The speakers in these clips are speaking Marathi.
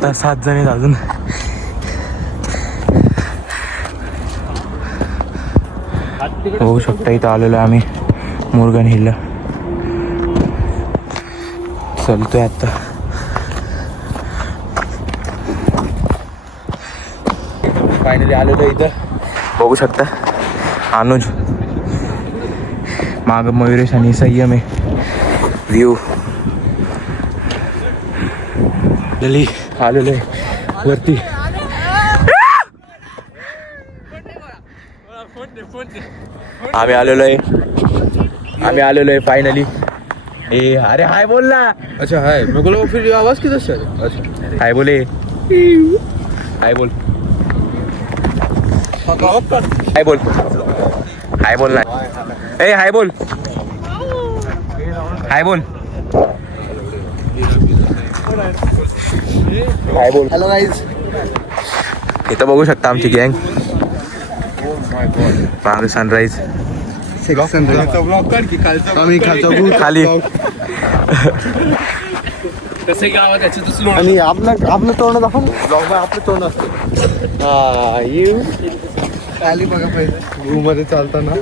शकता 7 जण आहेत अजून. बघू शकता इथं आलेलो आहे आम्ही मुरगन हिलला. चलतोय आता. फायनली आलेलो इथं. बघू शकता अनुज माग मयुरेश आणि संयम आहे. व्ह्यू आलेलो आहे वरती. आम्ही आलेलो आहे फायनली. ए अरे हाय बोल ना. अच्छा हाय मेरे को फिर आवाज किधर से अच्छा हाय बोले. हाय बोल. हाय बोल. हाय बोल ना. ए हाय बोल. हाय बोल. हाय बोल. Hello guys. इथं बघू शकता आमची गँग. मागे सनराईज. आम्ही खाली कसं गावात त्याच्यातच आणि आपलं तोंड दाखवून ब्लॉग आपलं तोंड असतं. खाली बघा पहिले गू मध्ये चालताना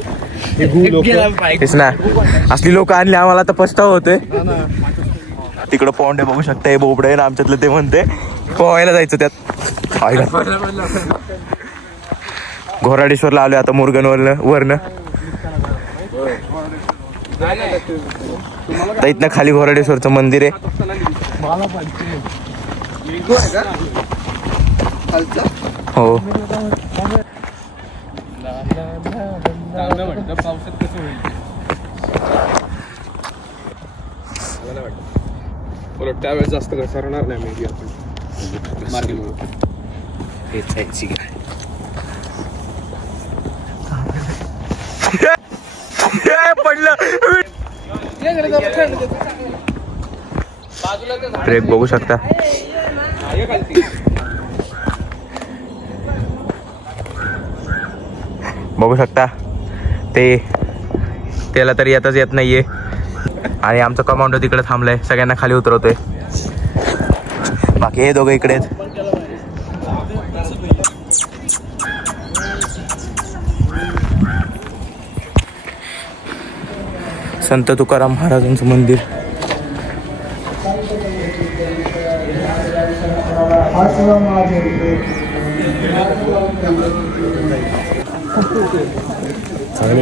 तेच ना. असली लोक आणली आम्हाला तर पस्ताव होतोय. तिकडं पॉन्ड आहे बघू शकता. हे बोबड आहे ना आमच्यातलं. ते म्हणते पोहायला जायचं त्यात. घोराडेश्वरला आलोय आता मुरगन वरनं. इथनं खाली घोराडेश्वरचं मंदिर आहे. हो त्यावेळेस जास्त घसरणार नाही मेबी आपण मार्केटमुळे. पडलं. ट्रेक बघू शकता. बघू शकता त्याला तरी येतच येत नाहीये. आणि आमचा कमांडो तिकडे थांबलाय. सगळ्यांना खाली उतरवतोय. बाकी हे दोघं इकडे आहेत. संत तुकाराम महाराजांचं मंदिर.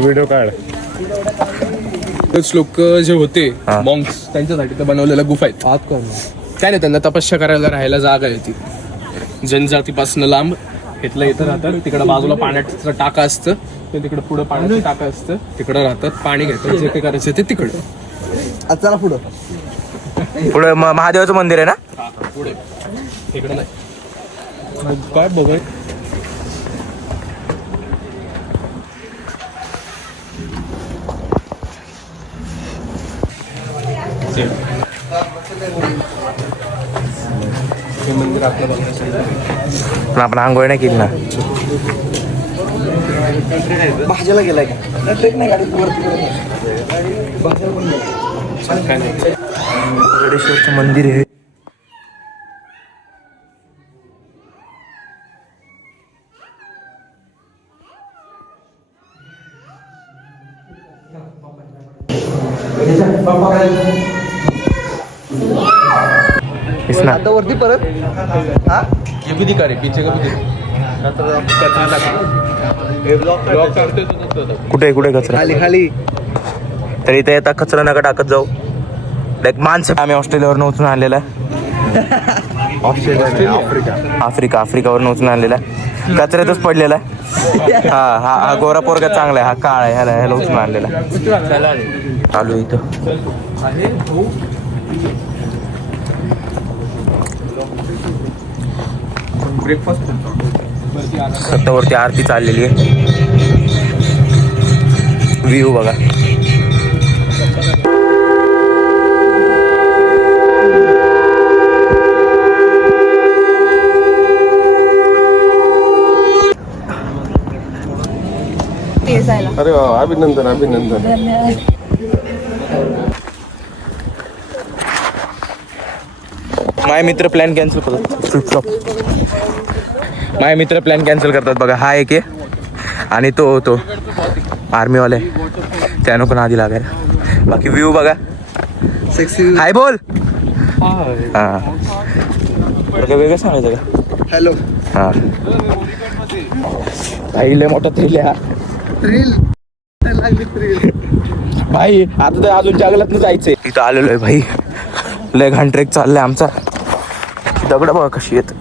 व्हिडिओ काढ. लोक जे होते मॉन्क्स त्यांच्यासाठी तर बनवलेल्या गुफा आहेत. काय नाही त्यांना तपस्या करायला राहायला जागा आहे ती. जनजातीपासून लांब इथलं इथं राहतात. तिकडं बाजूला पाण्याचं टाका असतं. ते तिकडं पुढं पाण्याचं टाका असतं. तिकडं राहतात. पाणी घेतात. जे काही करायचं ते तिकडं. चला पुढं महादेवाचं मंदिर आहे ना. पुढे तिकडं नाही काय बघाय. मंदिर आपलं बघण्यासाठी आपण आंघोळ नाही केली ना. भाज्याला गेलाय का घोराडेश्वरचं मंदिर आहे. आता वरती परत ये भी दिखा रहे पीछे का भी कुठे कुठे कचरा खाली तरी इथे येता कचरा नका टाकत जाऊ. लाईक माणसं. आम्ही ऑस्ट्रेलियावरून उचलून आणलेला. आफ्रिकावरून उचलून आणलेला. कचऱ्यातच पडलेला. हा गोरा पोरगा चांगला आहे. हा काळ आहे. ह्याला उचलून आणलेला. चालू इथं ब्रेकफास्ट. सत्तावरती आरती चाललेली आहे. व्ह्यू बघा. अरे अभिनंदन अभिनंदन. माझे मित्र प्लॅन कॅन्सल करतात. माझे मित्र प्लॅन कॅन्सल करतात बघा. हा एक आहे आणि तो आर्मीवाले त्या नको आधी लागायला. बाकी व्ह्यू बघा. हाय बोल. हा वेगळं सांगायचं का. हॅलो. हा भाई लय मोठा थ्रिल आहे हा. भाई आता तर अजून जंगलात जायचंय. इथं आलेलो आहे भाई. लय घाण ट्रेक चाललाय आमचा. दगड बघा कशी येत.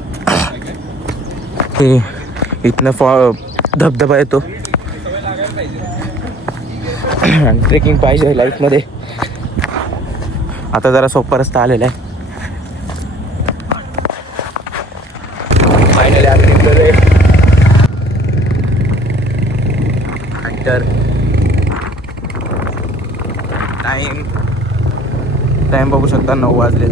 इथनं धबधबा येतो. ट्रेकिंग पाहिजे लाईफ मध्ये. आता जरा सोपा रस्ता आलेला आहे. फायनली आम्ही निघलोय. हंटर टाइम बघू शकता 9 वाजले.